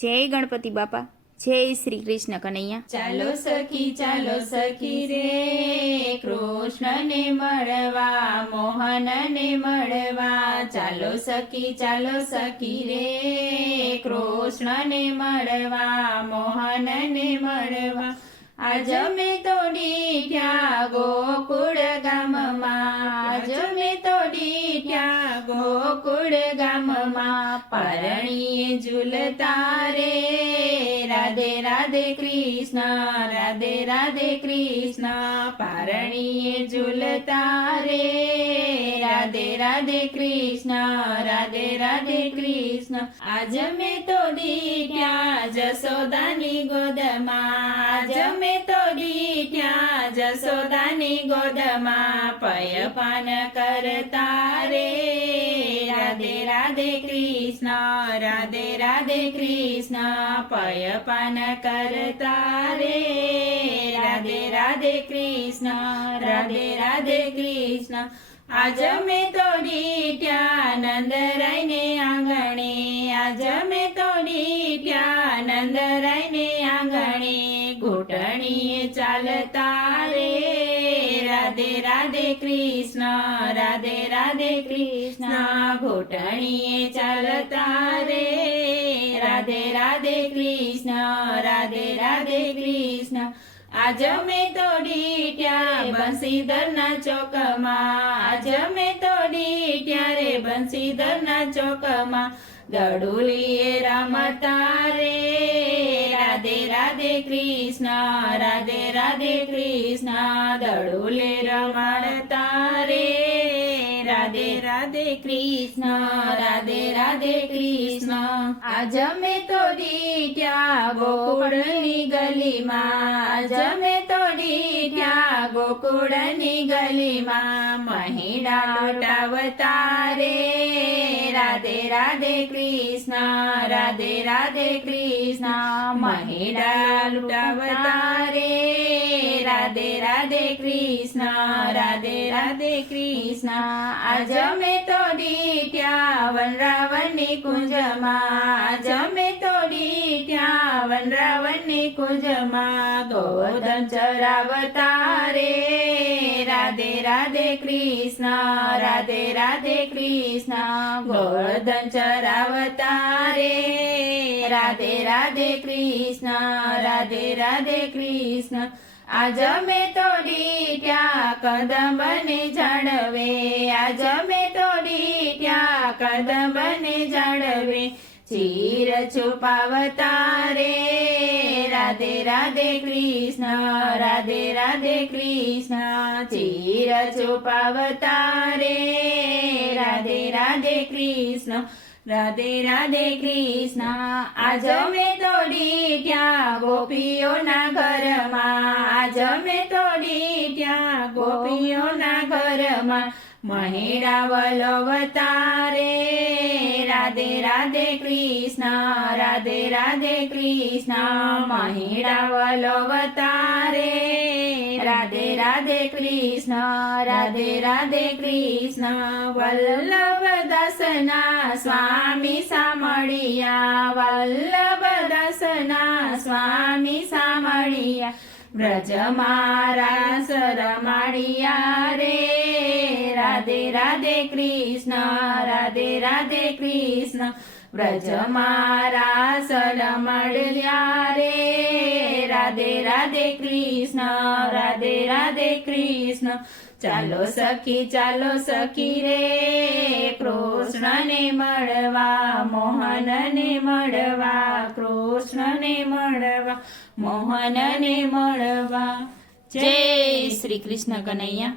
જય ગણપતિ બાપા, જય શ્રી કૃષ્ણ કનૈયા। ચાલો સખી રે કૃષ્ણને મળવા, મોહનને મળવા। ચાલો સખી રે કૃષ્ણને મળવા, મોહનને મળવા। આજ મેં તો દીઠ્યા ગોકુળ ગામમાં, આજ મેં તો દીઠ્યા ગોકુળ ગામમાં। પરણીએ ઝૂલતા રે રાધે રાધે કૃષ્ણ, રાધે રાધે કૃષ્ણ। પરણીએ ઝૂલતા રે રાધે રાધે કૃષ્ણ, રાધે રાધે કૃષ્ણ। આજ મેં તો દીઠ્યા જશોદાની ગોદમાં, આજ મેં તો દીઠ્યા જશોદાની ગોદમાં। પયપાન કરતા રે રાધે રાધે કૃષ્ણ, રાધે રાધે કૃષ્ણ। પયપાન કરતા રે રાધે રાધે કૃષ્ણ, રાધે રાધે કૃષ્ણ। આજ મેં તો દીઠ્યા નંદરાયને આંગણે, આજ મેં તો દીઠ્યા નંદરાયને આંગણે। ઘૂંટણીએ ચાલતા રે રાધે રાધે કૃષ્ણ, રાધે રાધે કૃષ્ણ। ઘૂંટણીએ ચાલતા રે રાધે રાધે કૃષ્ણ, રાધે રાધે કૃષ્ણ। આજ મેં તો દીઠ્યા બંસીધરના ચોકમાં, આજ મેં તો દીઠ્યા રે બંસીધરના ચોકમાં। ગડુલીએ રમતા રે રાધે રાધે કૃષ્ણ, રાધે રાધે કૃષ્ણ। ગડુલે રમાડતા રે રાધે રાધે કૃષ્ણ, રાધે રાધે કૃષ્ણ। આજ મેં તો દીઠ્યા ગોકુળની ગલીમાં, આજ મેં તો દીઠ્યા ગોકુળની ગલીમાં। મહિડા લૂંટાવતા રે રાધે રાધે કૃષ્ણ, રાધે રાધે કૃષ્ણ। મહિડા લૂંટાવતા રે રાધે રાધે કૃષ્ણ, રાધે રાધે કૃષ્ણ। આજ મેં તો દીઠ્યા વનરાવનની કુંજમાં, આજ મેં તો દીઠ્યા વનરાવનની કુંજમાં। ગોવર્ધન ચરાવતા રે રાધે રાધે કૃષ્ણ, રાધે રાધે કૃષ્ણ। ગોવર્ધન ચરાવતા રે રાધે રાધે કૃષ્ણ, રાધે રાધે કૃષ્ણ। આજ મેં તો દીઠ્યા કદંબને ઝાડવે, આજ મેં તો દીઠ્યા કદંબને ઝાડવે। ચીર છુપાવતા રે રાધે રાધે કૃષ્ણ, રાધે રાધે કૃષ્ણ। ચીર છુપાવતા રે રાધે રાધે કૃષ્ણ, રાધે રાધે કૃષ્ણ। આજ મેં તો દીઠ્યા ગોપીઓના ઘરમાં, આજ મેં તો દીઠ્યા ગોપીઓના ઘરમાં। મહિડા વલોવતા રે રાધે રાધે કૃષ્ણ, રાધે રાધે કૃષ્ણ। મહિડા વલોવતા રે રાધે રાધે કૃષ્ણ, રાધે રાધે કૃષ્ણ। વલ્લભદાસના સ્વામી સામળિયા, વલ્લભદાસના સ્વામી સામળિયા। બ્રજમાં રાસ રમાડિયા રે રાધે રાધે કૃષ્ણ, રાધે રાધે કૃષ્ણ। બ્રજમાં રાસ રમાડ્યા રે રાધે રાધે કૃષ્ણ, રાધે રાધે કૃષ્ણ। ચાલો સખી રે કૃષ્ણને મળવા, મોહનને મળવા, કૃષ્ણને મળવા, મોહનને મળવા। જય શ્રી કૃષ્ણ કનૈયા।